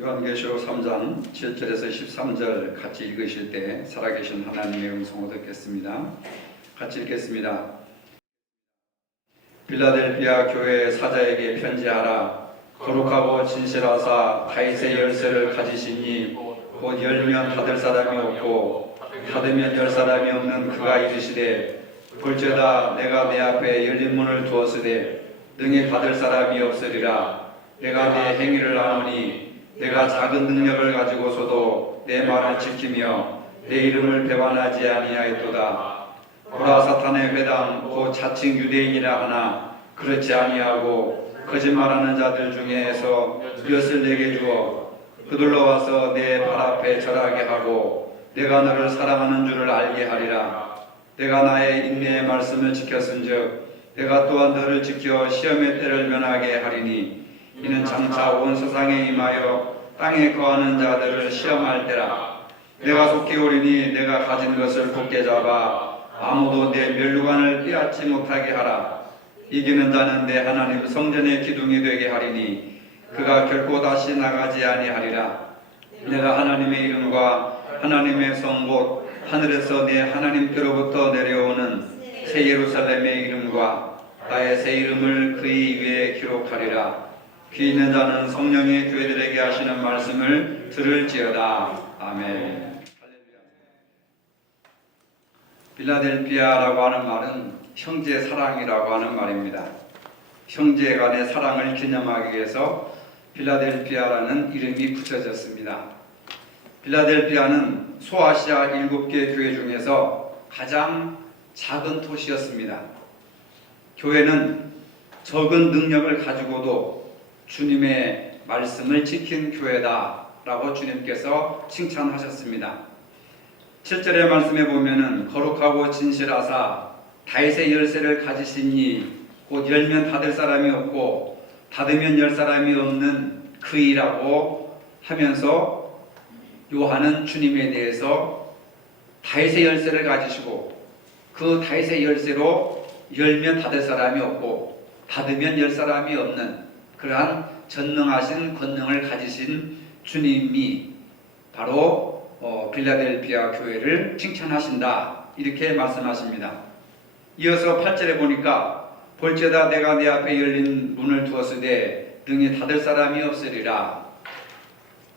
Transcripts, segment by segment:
요한계시록 3장 7절에서 13절 같이 읽으실 때 살아계신 하나님의 음성을 듣겠습니다. 같이 읽겠습니다. 빌라델피아 교회 사자에게 편지하라. 거룩하고 진실하사 다윗의 열쇠를 가지시니 곧 열면 닫을 사람이 없고 닫으면 열 사람이 없는 그가 이르시되 볼지어다 내가 내 앞에 열린 문을 두었으되 능히 닫을 사람이 없으리라. 내가 네 행위를 아노니 내가 작은 능력을 가지고서도 내 말을 지키며 내 이름을 배반하지 아니하였도다. 보라, 사탄의 회당 곧 자칭 유대인이라 하나 그렇지 아니하고 거짓말하는 자들 중에서 엿을 내게 주어 그들로 와서 내 발 앞에 절하게 하고 내가 너를 사랑하는 줄을 알게 하리라. 내가 나의 인내의 말씀을 지켰은즉 내가 또한 너를 지켜 시험의 때를 면하게 하리니 이는 장차 온 세상에 임하여 땅에 거하는 자들을 시험할 때라. 내가 속히 오리니 내가 가진 것을 굳게 잡아 아무도 내 멸류관을 빼앗지 못하게 하라. 이기는 자는 내 하나님 성전의 기둥이 되게 하리니 그가 결코 다시 나가지 아니하리라. 내가 하나님의 이름과 하나님의 성 곧 하늘에서 내 하나님께로부터 내려오는 새 예루살렘의 이름과 나의 새 이름을 그의 위에 기록하리라. 귀 있는 자는 성령의 교회들에게 하시는 말씀을 들을지어다. 아멘. 빌라델피아라고 하는 말은 형제 사랑이라고 하는 말입니다. 형제 간의 사랑을 기념하기 위해서 빌라델피아라는 이름이 붙여졌습니다. 빌라델피아는 소아시아 7개 교회 중에서 가장 작은 도시였습니다. 교회는 적은 능력을 가지고도 주님의 말씀을 지킨 교회다라고 주님께서 칭찬하셨습니다. 7절의 말씀에 보면은 거룩하고 진실하사 다윗의 열쇠를 가지시니 곧 열면 닫을 사람이 없고 닫으면 열 사람이 없는 그이라고 하면서 요한은 주님에 대해서 다윗의 열쇠를 가지시고 그 다윗의 열쇠로 열면 닫을 사람이 없고 닫으면 열 사람이 없는 그러한 전능하신 권능을 가지신 주님이 바로 빌라델피아 교회를 칭찬하신다 이렇게 말씀하십니다. 이어서 8절에 보니까 볼지어다 내가 내 앞에 열린 문을 두었으되 능히 닫을 사람이 없으리라.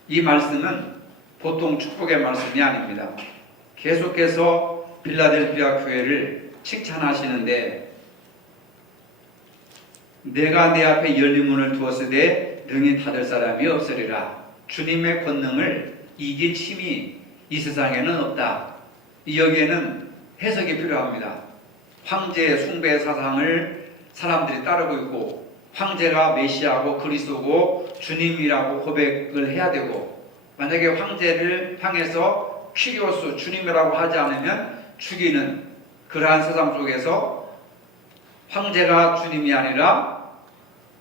이 말씀은 보통 축복의 말씀이 아닙니다. 계속해서 빌라델피아 교회를 칭찬하시는데 내가 내 앞에 열린 문을 두었으되 능히 닫을 사람이 없으리라. 주님의 권능을 이길 힘이 이 세상에는 없다. 여기에는 해석이 필요합니다. 황제 숭배 사상을 사람들이 따르고 있고 황제가 메시아고 그리스도고 주님이라고 고백을 해야 되고 만약에 황제를 향해서 퀴리오스 주님이라고 하지 않으면 죽이는 그러한 세상 속에서 황제가 주님이 아니라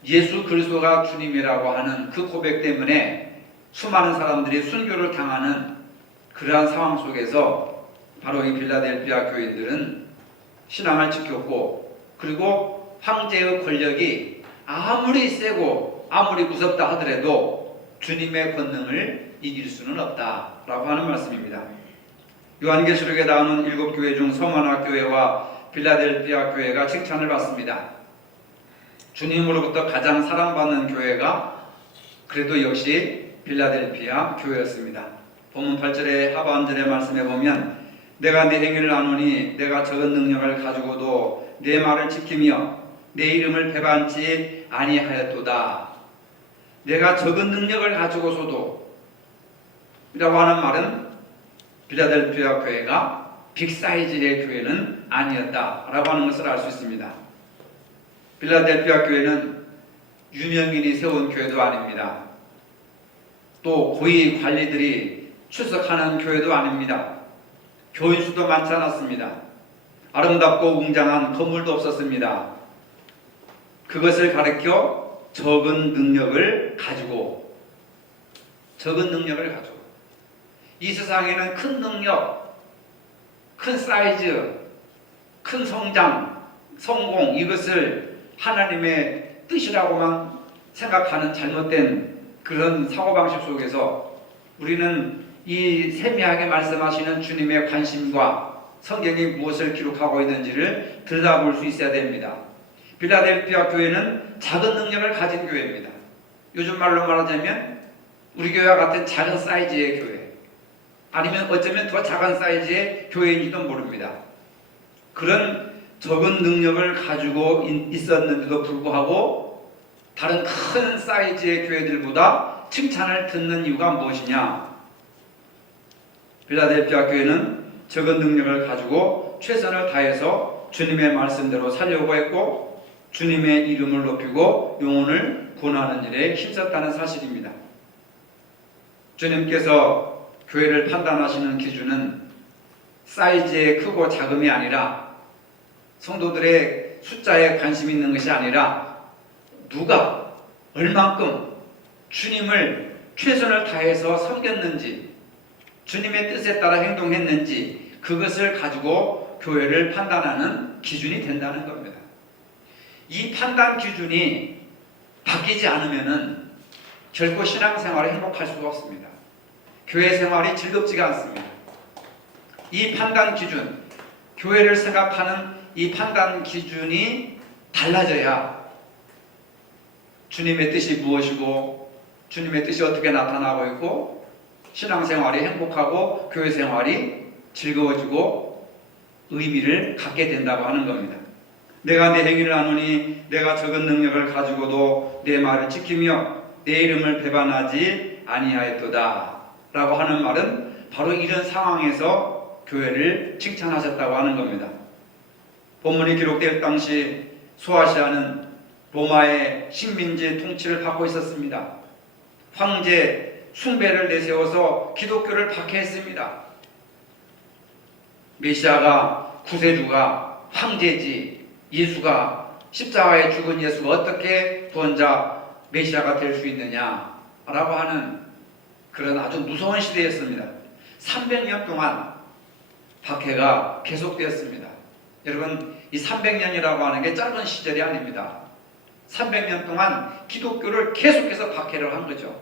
예수 그리스도가 주님이라고 하는 그 고백 때문에 수많은 사람들이 순교를 당하는 그러한 상황 속에서 바로 이 빌라델피아 교인들은 신앙을 지켰고 그리고 황제의 권력이 아무리 세고 아무리 무섭다 하더라도 주님의 권능을 이길 수는 없다라고 하는 말씀입니다. 요한계시록에 나오는 7교회 중 서머나 교회와 빌라델피아 교회가 칭찬을 받습니다. 주님으로부터 가장 사랑받는 교회가 그래도 역시 빌라델피아 교회였습니다. 본문 8절의 하반절의 말씀에 보면 내가 네 행위를 아노니 내가 적은 능력을 가지고도 내 말을 지키며 내 이름을 배반치 아니하였도다. 내가 적은 능력을 가지고서도 이라고 하는 말은 빌라델피아 교회가 빅사이즈의 교회는 아니었다라고 하는 것을 알 수 있습니다. 빌라델피아 교회는 유명인이 세운 교회도 아닙니다. 또 고위 관리들이 출석하는 교회도 아닙니다. 교인 수도 많지 않았습니다. 아름답고 웅장한 건물도 없었습니다. 그것을 가리켜 적은 능력을 가지고 이 세상에는 큰 능력, 큰 사이즈, 큰 성장, 성공 이것을 하나님의 뜻이라고만 생각하는 잘못된 그런 사고방식 속에서 우리는 이 세미하게 말씀하시는 주님의 관심과 성경이 무엇을 기록하고 있는지를 들여다볼 수 있어야 됩니다. 필라델피아 교회는 작은 능력을 가진 교회입니다. 요즘 말로 말하자면 우리 교회와 같은 작은 사이즈의 교회, 아니면 어쩌면 더 작은 사이즈의 교회인지도 모릅니다. 그런 적은 능력을 가지고 있었는데도 불구하고 다른 큰 사이즈의 교회들보다 칭찬을 듣는 이유가 무엇이냐? 필라델피아 교회는 적은 능력을 가지고 최선을 다해서 주님의 말씀대로 살려고 했고 주님의 이름을 높이고 영혼을 구원하는 일에 힘썼다는 사실입니다. 주님께서 교회를 판단하시는 기준은 사이즈의 크고 작음이 아니라 성도들의 숫자에 관심 있는 것이 아니라 누가 얼만큼 주님을 최선을 다해서 섬겼는지 주님의 뜻에 따라 행동했는지 그것을 가지고 교회를 판단하는 기준이 된다는 겁니다. 이 판단 기준이 바뀌지 않으면 결코 신앙생활에 행복할 수가 없습니다. 교회 생활이 즐겁지가 않습니다. 이 판단 기준, 교회를 생각하는 이 판단 기준이 달라져야 주님의 뜻이 무엇이고 주님의 뜻이 어떻게 나타나고 있고 신앙생활이 행복하고 교회 생활이 즐거워지고 의미를 갖게 된다고 하는 겁니다. 내가 내 행위를 하노니 내가 적은 능력을 가지고도 내 말을 지키며 내 이름을 배반하지 아니하였도다 라고 하는 말은 바로 이런 상황에서 교회를 칭찬하셨다고 하는 겁니다. 본문이 기록될 당시 소아시아는 로마의 식민지 통치를 받고 있었습니다. 황제 숭배를 내세워서 기독교를 박해했습니다. 메시아가 구세주가 황제지 예수가 십자가에 죽은 예수가 어떻게 구원자 메시아가 될 수 있느냐라고 하는 그런 아주 무서운 시대였습니다. 300년 동안 박해가 계속되었습니다. 여러분, 이 300년이라고 하는 게 짧은 시절이 아닙니다. 300년 동안 기독교를 계속해서 박해를 한 거죠.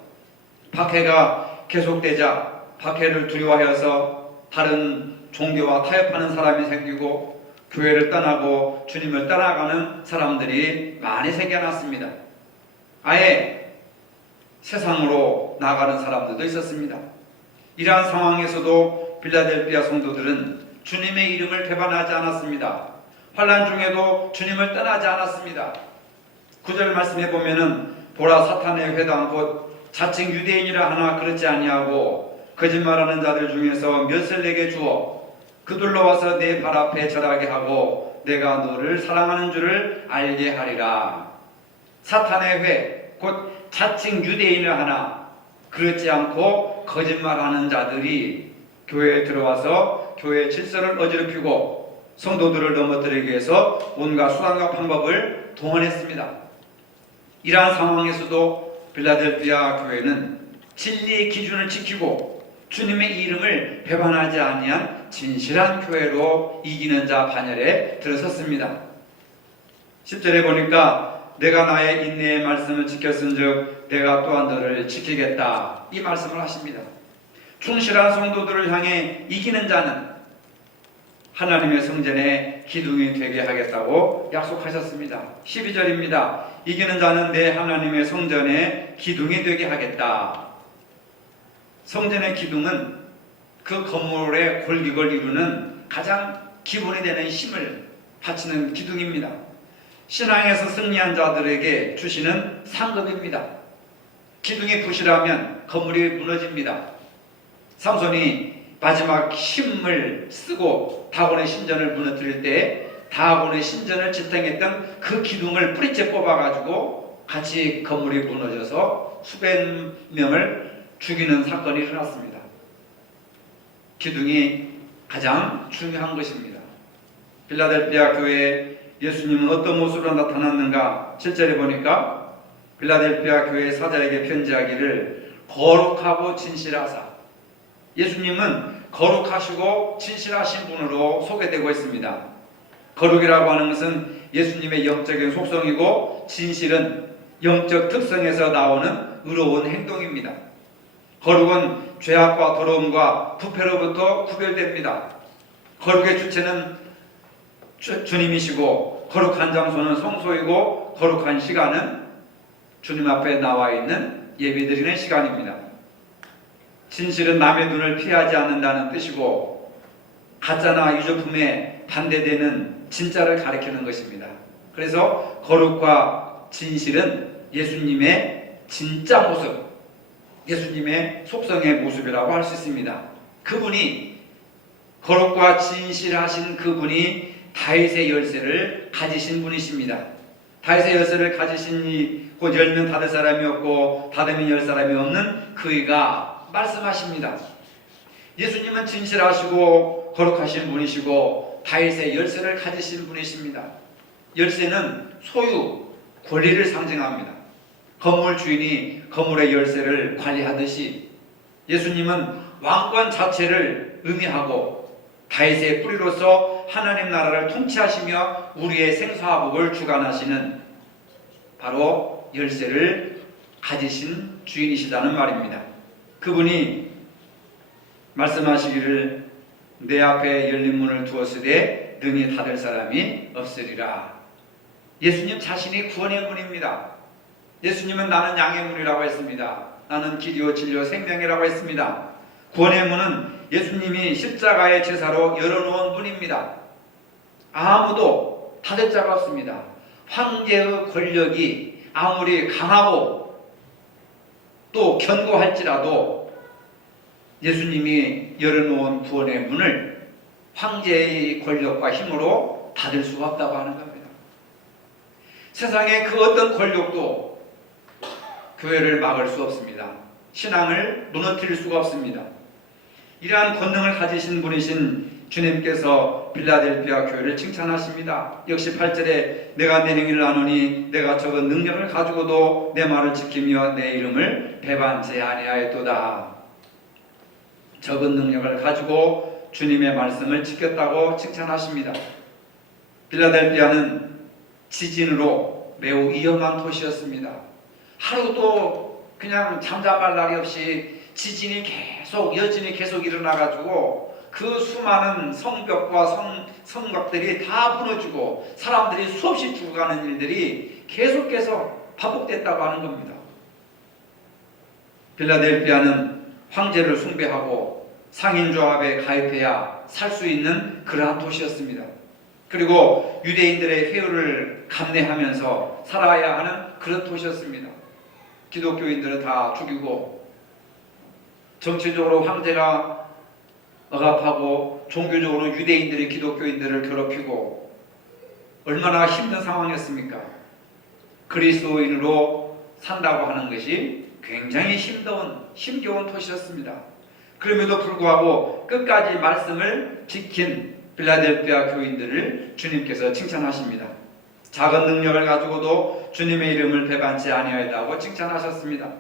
박해가 계속되자 박해를 두려워하여서 다른 종교와 타협하는 사람이 생기고 교회를 떠나고 주님을 떠나가는 사람들이 많이 생겨났습니다. 아예 세상으로 나가는 사람들도 있었습니다. 이러한 상황에서도 빌라델피아 성도들은 주님의 이름을 배반하지 않았습니다. 환난 중에도 주님을 떠나지 않았습니다. 9절 말씀해 보면은 보라 사탄의 회당 곧 자칭 유대인이라 하나 그렇지 아니하고 거짓말하는 자들 중에서 몇을 내게 주어 그들로 와서 내 발 앞에 절하게 하고 내가 너를 사랑하는 줄을 알게 하리라. 사탄의 회, 곧 자칭 유대인을 하나 그렇지 않고 거짓말하는 자들이 교회에 들어와서 교회의 질서를 어지럽히고 성도들을 넘어뜨리기 위해서 온갖 수단과 방법을 동원했습니다. 이러한 상황에서도 빌라델피아 교회는 진리의 기준을 지키고 주님의 이름을 배반하지 아니한 진실한 교회로 이기는 자 반열에 들어섰습니다. 10절에 보니까 내가 나의 인내의 말씀을 지켰은즉 내가 또한 너를 지키겠다 이 말씀을 하십니다. 충실한 성도들을 향해 이기는 자는 하나님의 성전에 기둥이 되게 하겠다고 약속하셨습니다. 12절입니다. 이기는 자는 내 하나님의 성전에 기둥이 되게 하겠다. 성전의 기둥은 그 건물의 골격을 이루는 가장 기본이 되는 힘을 바치는 기둥입니다. 신앙에서 승리한 자들에게 주시는 상급입니다. 기둥이 부실하면 건물이 무너집니다. 삼손이 마지막 힘을 쓰고 다곤의 신전을 무너뜨릴 때 다곤의 신전을 지탱했던 그 기둥을 뿌리째 뽑아가지고 같이 건물이 무너져서 수백 명을 죽이는 사건이 일어났습니다. 기둥이 가장 중요한 것입니다. 빌라델피아 교회에 예수님은 어떤 모습으로 나타났는가? 7절에 보니까 빌라델피아 교회 사자에게 편지하기를 거룩하고 진실하사, 예수님은 거룩하시고 진실하신 분으로 소개되고 있습니다. 거룩이라고 하는 것은 예수님의 영적인 속성이고 진실은 영적 특성에서 나오는 의로운 행동입니다. 거룩은 죄악과 더러움과 부패로부터 구별됩니다. 거룩의 주체는 주님이시고 거룩한 장소는 성소이고 거룩한 시간은 주님 앞에 나와 있는 예배드리는 시간입니다. 진실은 남의 눈을 피하지 않는다는 뜻이고 가짜나 유조품에 반대되는 진짜를 가리키는 것입니다. 그래서 거룩과 진실은 예수님의 진짜 모습, 예수님의 속성의 모습이라고 할 수 있습니다. 그분이 거룩과 진실하신 그분이 다윗의 열쇠를 가지신 분이십니다. 다윗의 열쇠를 가지신 이 곧 열면 닫을 사람이 없고 닫으면 열 사람이 없는 그이가 말씀하십니다. 예수님은 진실하시고 거룩하신 분이시고 다윗의 열쇠를 가지신 분이십니다. 열쇠는 소유, 권리를 상징합니다. 건물 주인이 건물의 열쇠를 관리하듯이 예수님은 왕권 자체를 의미하고 다윗의 뿌리로서 하나님 나라를 통치하시며 우리의 생사복을 주관하시는 바로 열쇠를 가지신 주인이시다는 말입니다. 그분이 말씀하시기를 내 앞에 열린 문을 두었으되 능히 닫을 사람이 없으리라. 예수님 자신이 구원의 문입니다. 예수님은 나는 양의 문이라고 했습니다. 나는 길이요 진리요 생명이라고 했습니다. 구원의 문은 예수님이 십자가의 제사로 열어놓은 문입니다. 아무도 닫을 자가 없습니다. 황제의 권력이 아무리 강하고 또 견고할지라도 예수님이 열어놓은 구원의 문을 황제의 권력과 힘으로 닫을 수가 없다고 하는 겁니다. 세상의 그 어떤 권력도 교회를 막을 수 없습니다. 신앙을 무너뜨릴 수가 없습니다. 이러한 권능을 가지신 분이신 주님께서 빌라델피아 교회를 칭찬하십니다. 역시 8절에 내가 내 행위를 아노니 내가 적은 능력을 가지고도 내 말을 지키며 내 이름을 배반치 아니하였도다. 적은 능력을 가지고 주님의 말씀을 지켰다고 칭찬하십니다. 빌라델피아는 지진으로 매우 위험한 도시였습니다. 하루도 그냥 잠잠할 날이 없이 지진이 여진이 계속 일어나가지고 그 수많은 성벽과 성곽들이 다 무너지고 사람들이 수없이 죽어가는 일들이 계속해서 반복됐다고 하는 겁니다. 빌라델피아는 황제를 숭배하고 상인조합에 가입해야 살 수 있는 그러한 도시였습니다. 그리고 유대인들의 회유를 감내하면서 살아야 하는 그런 도시였습니다. 기독교인들은 다 죽이고 정치적으로 황제가 억압하고 종교적으로 유대인들이 기독교인들을 괴롭히고 얼마나 힘든 상황이었습니까? 그리스도인으로 산다고 하는 것이 굉장히 힘겨운 도시였습니다. 그럼에도 불구하고 끝까지 말씀을 지킨 빌라델피아 교인들을 주님께서 칭찬하십니다. 작은 능력을 가지고도 주님의 이름을 배반치 아니하였다고 칭찬하셨습니다.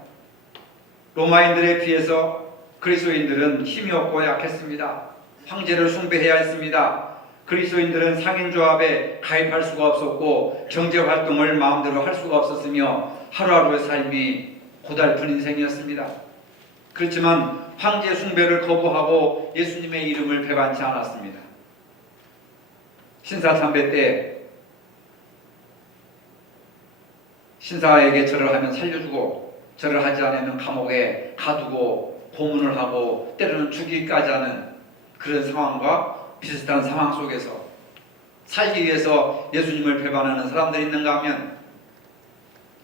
로마인들에 비해서 그리스도인들은 힘이 없고 약했습니다. 황제를 숭배해야 했습니다. 그리스도인들은 상인조합에 가입할 수가 없었고 경제활동을 마음대로 할 수가 없었으며 하루하루의 삶이 고달픈 인생이었습니다. 그렇지만 황제 숭배를 거부하고 예수님의 이름을 배반치 않았습니다. 신사참배 때 신사에게 절을 하면 살려주고 절을 하지 않으면 감옥에 가두고 고문을 하고 때로는 죽이기까지 하는 그런 상황과 비슷한 상황 속에서 살기 위해서 예수님을 배반하는 사람들이 있는가 하면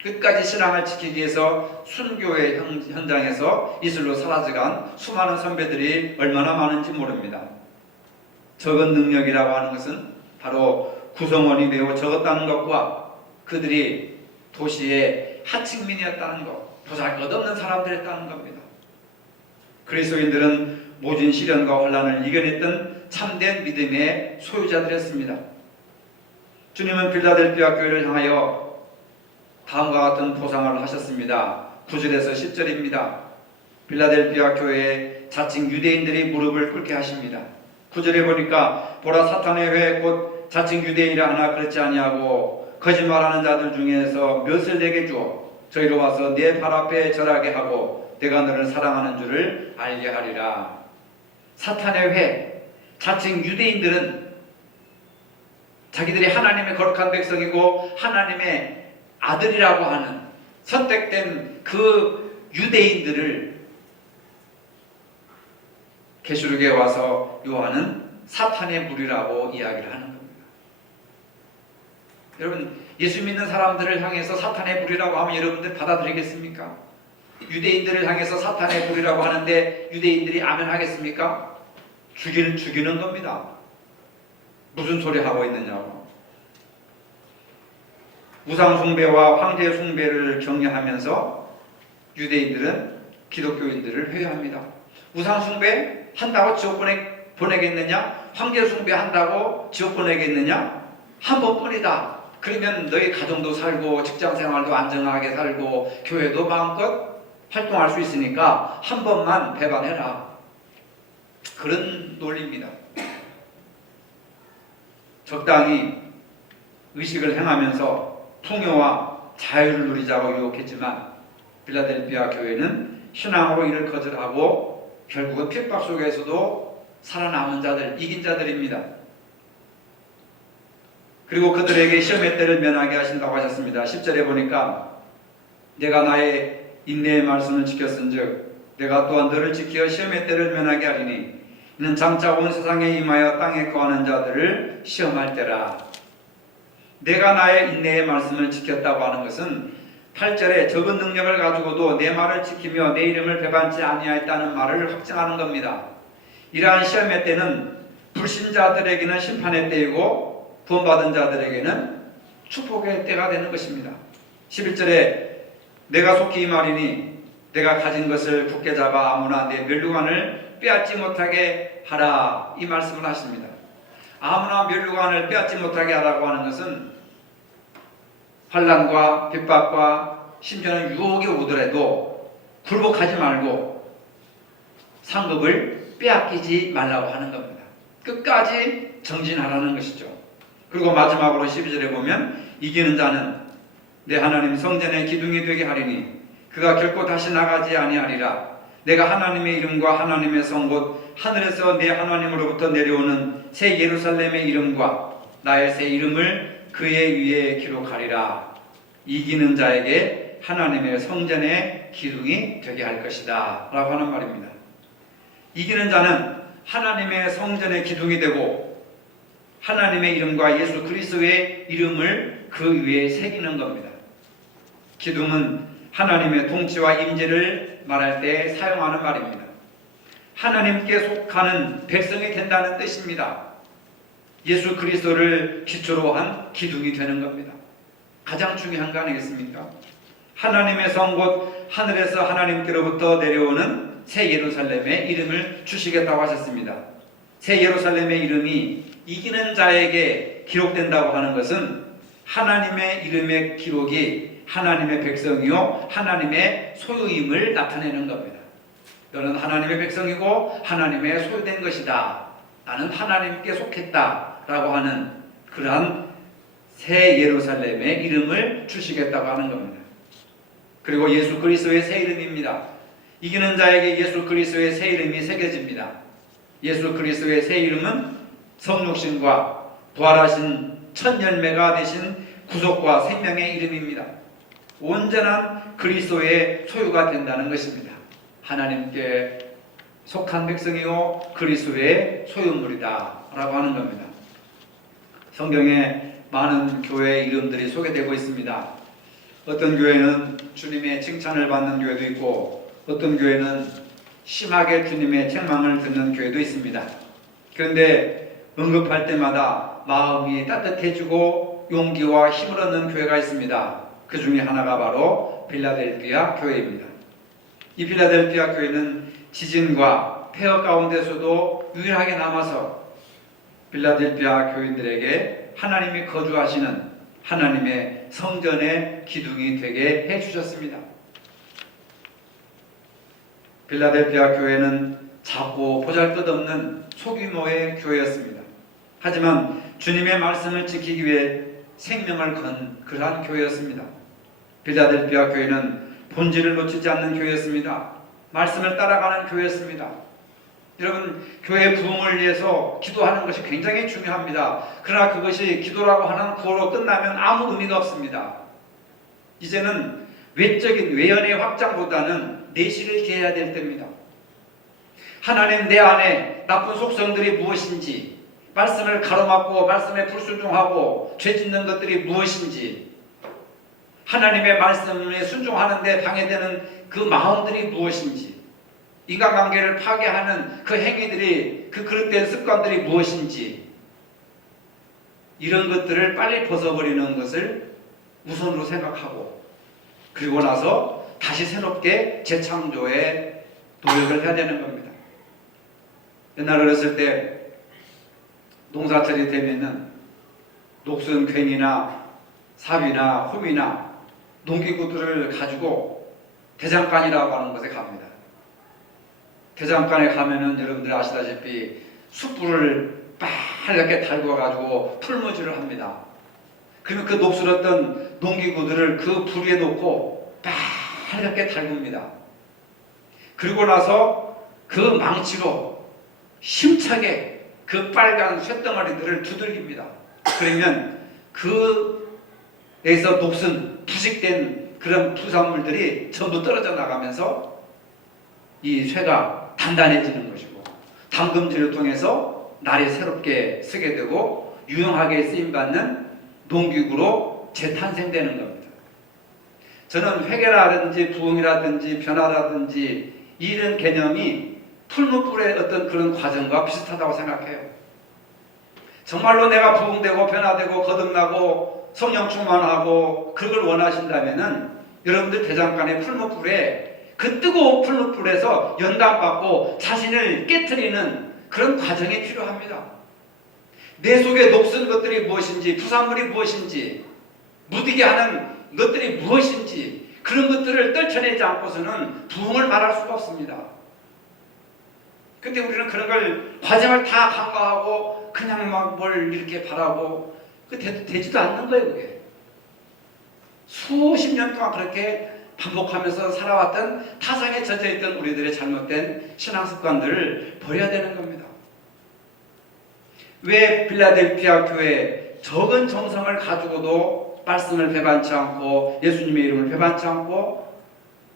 끝까지 신앙을 지키기 위해서 순교의 현장에서 이슬로 사라져간 수많은 선배들이 얼마나 많은지 모릅니다. 적은 능력이라고 하는 것은 바로 구성원이 매우 적었다는 것과 그들이 도시의 하층민이었다는 것, 보잘것없는 사람들이었다는 겁니다. 그리스도인들은 모진 시련과 혼란을 이겨냈던 참된 믿음의 소유자들이었습니다. 주님은 빌라델피아 교회를 향하여 다음과 같은 보상을 하셨습니다. 9절에서 10절입니다. 빌라델피아 교회에 자칭 유대인들이 무릎을 꿇게 하십니다. 9절에 보니까 보라 사탄의 회 곧 자칭 유대인이라 하나 그렇지 아니하고 거짓말하는 자들 중에서 몇을 내게 주어 저희로 와서 내 발 앞에 절하게 하고 내가 너를 사랑하는 줄을 알게 하리라. 사탄의 회, 자칭 유대인들은 자기들이 하나님의 거룩한 백성이고 하나님의 아들이라고 하는 선택된 그 유대인들을 계시록에 와서 요한은 사탄의 무리라고 이야기를 하는 겁니다. 여러분, 예수 믿는 사람들을 향해서 사탄의 무리라고 하면 여러분들 받아들이겠습니까? 유대인들을 향해서 사탄의 무리라고 하는데 유대인들이 아멘 하겠습니까? 죽이는 겁니다. 무슨 소리 하고 있느냐고. 우상 숭배와 황제 숭배를 격려하면서 유대인들은 기독교인들을 회유합니다. 우상 숭배 한다고 지옥 보내겠느냐? 황제 숭배 한다고 지옥 보내겠느냐? 한 번뿐이다. 그러면 너희 가정도 살고 직장생활도 안정하게 살고 교회도 마음껏 활동할 수 있으니까 한 번만 배반해라. 그런 논리입니다. 적당히 의식을 행하면서 풍요와 자유를 누리자고 유혹했지만 빌라델피아 교회는 신앙으로 이를 거절하고 결국은 핍박 속에서도 살아남은 자들, 이긴 자들입니다. 그리고 그들에게 시험의 때를 면하게 하신다고 하셨습니다. 10절에 보니까 내가 나의 인내의 말씀을 지켰은즉 내가 또한 너를 지켜 시험의 때를 면하게 하리니 이는 장차 온 세상에 임하여 땅에 거하는 자들을 시험할 때라. 내가 나의 인내의 말씀을 지켰다고 하는 것은 8절에 적은 능력을 가지고도 내 말을 지키며 내 이름을 배반치 아니하였다는 말을 확증하는 겁니다. 이러한 시험의 때는 불신자들에게는 심판의 때이고 구원받은 자들에게는 축복의 때가 되는 것입니다. 11절에 내가 속히 이 말이니 내가 가진 것을 굳게 잡아 아무나 내 멸류관을 빼앗지 못하게 하라, 이 말씀을 하십니다. 아무나 멸류관을 빼앗지 못하게 하라고 하는 것은 환난과 핍박과 심지어는 유혹이 오더라도 굴복하지 말고 상급을 빼앗기지 말라고 하는 겁니다. 끝까지 정진하라는 것이죠. 그리고 마지막으로 12절에 보면 이기는 자는 내 하나님 성전의 기둥이 되게 하리니 그가 결코 다시 나가지 아니하리라. 내가 하나님의 이름과 하나님의 성 곧 하늘에서 내 하나님으로부터 내려오는 새 예루살렘의 이름과 나의 새 이름을 그의 위에 기록하리라. 이기는 자에게 하나님의 성전의 기둥이 되게 할 것이다 라고 하는 말입니다. 이기는 자는 하나님의 성전의 기둥이 되고 하나님의 이름과 예수 그리스도의 이름을 그 위에 새기는 겁니다. 기둥은 하나님의 통치와 임재를 말할 때 사용하는 말입니다. 하나님께 속하는 백성이 된다는 뜻입니다. 예수 그리스도를 기초로 한 기둥이 되는 겁니다. 가장 중요한 거 아니겠습니까? 하나님의 성 곧 하늘에서 하나님께로부터 내려오는 새 예루살렘의 이름을 주시겠다고 하셨습니다. 새 예루살렘의 이름이 이기는 자에게 기록된다고 하는 것은 하나님의 이름의 기록이 하나님의 백성이요 하나님의 소유임을 나타내는 겁니다. 너는 하나님의 백성이고 하나님의 소유된 것이다. 나는 하나님께 속했다 라고 하는 그러한 새 예루살렘의 이름을 주시겠다고 하는 겁니다. 그리고 예수 그리스도의 새 이름입니다. 이기는 자에게 예수 그리스도의 새 이름이 새겨집니다. 예수 그리스도의 새 이름은 성육신과 부활하신 첫 열매가 되신 구속과 생명의 이름입니다. 온전한 그리스도의 소유가 된다는 것입니다. 하나님께 속한 백성이요 그리스도의 소유물이다 라고 하는 겁니다. 성경에 많은 교회의 이름들이 소개되고 있습니다. 어떤 교회는 주님의 칭찬을 받는 교회도 있고 어떤 교회는 심하게 주님의 책망을 듣는 교회도 있습니다. 그런데 언급할 때마다 마음이 따뜻해지고 용기와 힘을 얻는 교회가 있습니다. 그 중에 하나가 바로 빌라델피아 교회입니다. 이 빌라델피아 교회는 지진과 폐허 가운데서도 유일하게 남아서 빌라델피아 교인들에게 하나님이 거주하시는 하나님의 성전의 기둥이 되게 해주셨습니다. 빌라델피아 교회는 작고 보잘것없는 소규모의 교회였습니다. 하지만 주님의 말씀을 지키기 위해 생명을 건 그러한 교회였습니다. 필라델피아 교회는 본질을 놓치지 않는 교회였습니다. 말씀을 따라가는 교회였습니다. 여러분, 교회 부흥을 위해서 기도하는 것이 굉장히 중요합니다. 그러나 그것이 기도라고 하는 구호로 끝나면 아무 의미가 없습니다. 이제는 외적인 외연의 확장보다는 내실을 기해야 될 때입니다. 하나님, 내 안에 나쁜 속성들이 무엇인지, 말씀을 가로막고 말씀에 불순종하고 죄 짓는 것들이 무엇인지, 하나님의 말씀에 순종하는데 방해되는 그 마음들이 무엇인지, 인간관계를 파괴하는 그 행위들이, 그 그릇된 습관들이 무엇인지, 이런 것들을 빨리 벗어버리는 것을 우선으로 생각하고, 그리고 나서 다시 새롭게 재창조에 노력을 해야 되는 겁니다. 옛날 어렸을 때 농사철이 되면은 녹슨 괭이나 삽이나 홈이나 농기구들을 가지고 대장간이라고 하는 곳에 갑니다. 대장간에 가면은 여러분들 아시다시피 숯불을 빨갛게 달궈가지고 풀무질을 합니다. 그러면 그 녹슬었던 농기구들을 그 불 위에 놓고 빨갛게 달굽니다. 그리고 나서 그 망치로 힘차게 그 빨간 쇳덩어리들을 두들깁니다. 그러면 그에서 녹슨 부식된 그런 부산물들이 전부 떨어져 나가면서 이 쇠가 단단해지는 것이고, 담금질을 통해서 날이 새롭게 쓰게 되고 유용하게 쓰임받는 농기구로 재탄생되는 겁니다. 저는 회개라든지 부흥이라든지 변화라든지 이런 개념이 풀무불의 어떤 그런 과정과 비슷하다고 생각해요. 정말로 내가 부흥되고 변화되고 거듭나고 성령 충만하고 그걸 원하신다면은 여러분들 대장간의 풀무불에, 그 뜨거운 풀무불에서 연단받고 자신을 깨트리는 그런 과정이 필요합니다. 내 속에 녹슨 것들이 무엇인지, 부산물이 무엇인지, 무디게 하는 것들이 무엇인지, 그런 것들을 떨쳐내지 않고서는 부흥을 말할 수가 없습니다. 근데 우리는 그런 걸 과정을 다 간과하고 그냥 막 뭘 이렇게 바라고 되지도 않는 거예요. 그게 수십 년 동안 그렇게 반복하면서 살아왔던 타성에 젖어있던 우리들의 잘못된 신앙 습관들을 버려야 되는 겁니다. 왜 필라델피아 교회 적은 정성을 가지고도 말씀을 배반치 않고 예수님의 이름을 배반치 않고,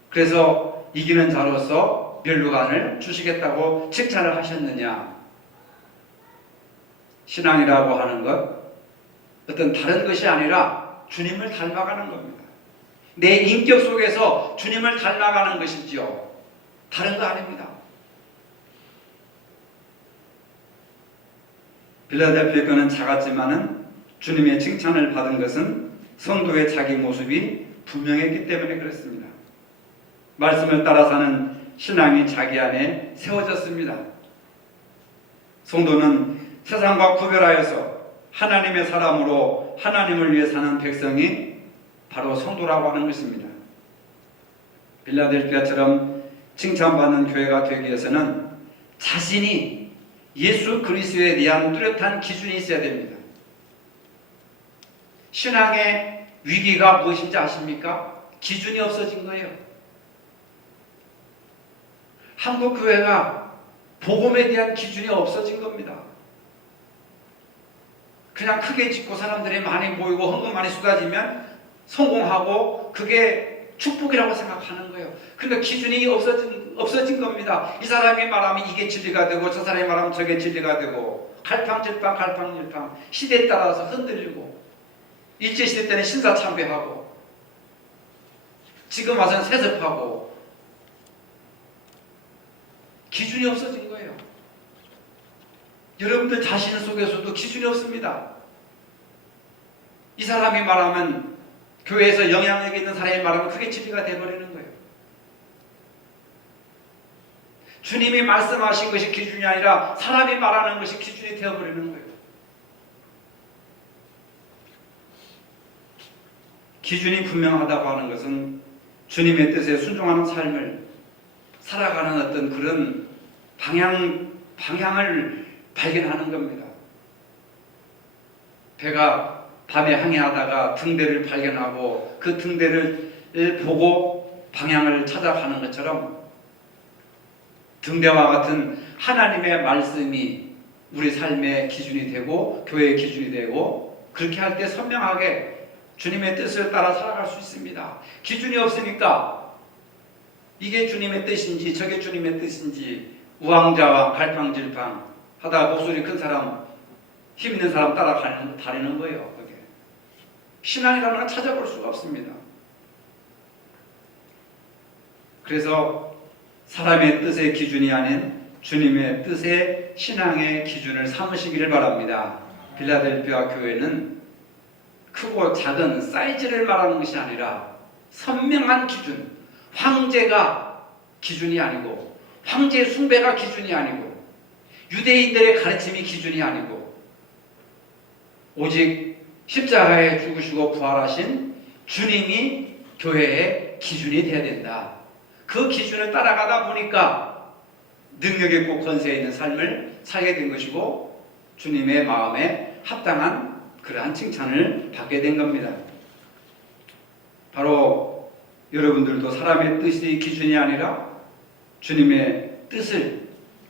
그래서 이기는 자로서 멸류관을 주시겠다고 칭찬을 하셨느냐? 신앙이라고 하는 것, 어떤 다른 것이 아니라 주님을 닮아가는 겁니다. 내 인격 속에서 주님을 닮아가는 것이지요. 다른 거 아닙니다. 필라델피아 교회는 작았지만은 주님의 칭찬을 받은 것은 성도의 자기 모습이 분명했기 때문에 그렇습니다. 말씀을 따라 사는 신앙이 자기 안에 세워졌습니다. 성도는 세상과 구별하여서 하나님의 사람으로 하나님을 위해 사는 백성이 바로 성도라고 하는 것입니다. 필라델피아처럼 칭찬받는 교회가 되기 위해서는 자신이 예수 그리스도에 대한 뚜렷한 기준이 있어야 됩니다. 신앙의 위기가 무엇인지 아십니까? 기준이 없어진 거예요. 한국 교회가 복음에 대한 기준이 없어진 겁니다. 그냥 크게 짓고 사람들이 많이 모이고 헌금 많이 쏟아지면 성공하고 그게 축복이라고 생각하는 거예요. 그러니까 기준이 없어진 겁니다. 이 사람이 말하면 이게 진리가 되고 저 사람이 말하면 저게 진리가 되고, 갈팡질팡 갈팡질팡 시대에 따라서 흔들리고, 일제시대 때는 신사참배하고 지금 와서는 세습하고, 기준이 없어진 거예요. 여러분들 자신 속에서도 기준이 없습니다. 이 사람이 말하면, 교회에서 영향력 있는 사람이 말하면 그게 진리가 되어버리는 거예요. 주님이 말씀하신 것이 기준이 아니라 사람이 말하는 것이 기준이 되어버리는 거예요. 기준이 분명하다고 하는 것은 주님의 뜻에 순종하는 삶을 살아가는 어떤 그런 방향을 발견하는 겁니다. 배가 밤에 항해하다가 등대를 발견하고 그 등대를 보고 방향을 찾아가는 것처럼 등대와 같은 하나님의 말씀이 우리 삶의 기준이 되고 교회의 기준이 되고 그렇게 할 때 선명하게 주님의 뜻을 따라 살아갈 수 있습니다. 기준이 없으니까 이게 주님의 뜻인지 저게 주님의 뜻인지 우왕좌왕 갈팡질팡 하다가 목소리 큰 사람 힘 있는 사람 따라다니는 거예요. 그게 신앙이라는 건 찾아볼 수가 없습니다. 그래서 사람의 뜻의 기준이 아닌 주님의 뜻의 신앙의 기준을 삼으시기를 바랍니다. 빌라델피아 교회는 크고 작은 사이즈를 말하는 것이 아니라 선명한 기준, 황제가 기준이 아니고 황제 숭배가 기준이 아니고 유대인들의 가르침이 기준이 아니고 오직 십자가에 죽으시고 부활하신 주님이 교회의 기준이 되어야 된다. 그 기준을 따라가다 보니까 능력 있고 권세 있는 삶을 살게 된 것이고 주님의 마음에 합당한 그러한 칭찬을 받게 된 겁니다. 바로 여러분들도 사람의 뜻이 기준이 아니라 주님의 뜻을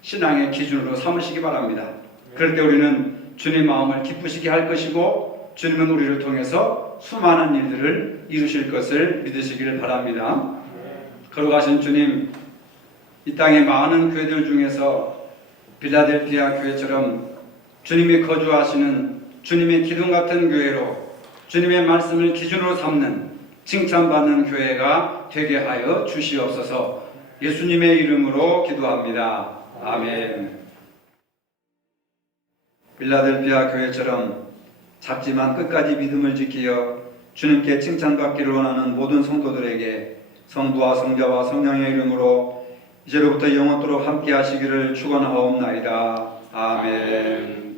신앙의 기준으로 삼으시기 바랍니다. 그럴 때 우리는 주님 마음을 기쁘시게 할 것이고 주님은 우리를 통해서 수많은 일들을 이루실 것을 믿으시기를 바랍니다. 걸어가신 주님, 이 땅의 많은 교회들 중에서 빌라델피아 교회처럼 주님이 거주하시는 주님의 기둥 같은 교회로 주님의 말씀을 기준으로 삼는 칭찬받는 교회가 되게 하여 주시옵소서. 예수님의 이름으로 기도합니다. 아멘. 빌라델피아 교회처럼 작지만 끝까지 믿음을 지키어 주님께 칭찬받기를 원하는 모든 성도들에게 성부와 성자와 성령의 이름으로 이제로부터 영원토록 함께 하시기를 축원하옵나이다. 아멘.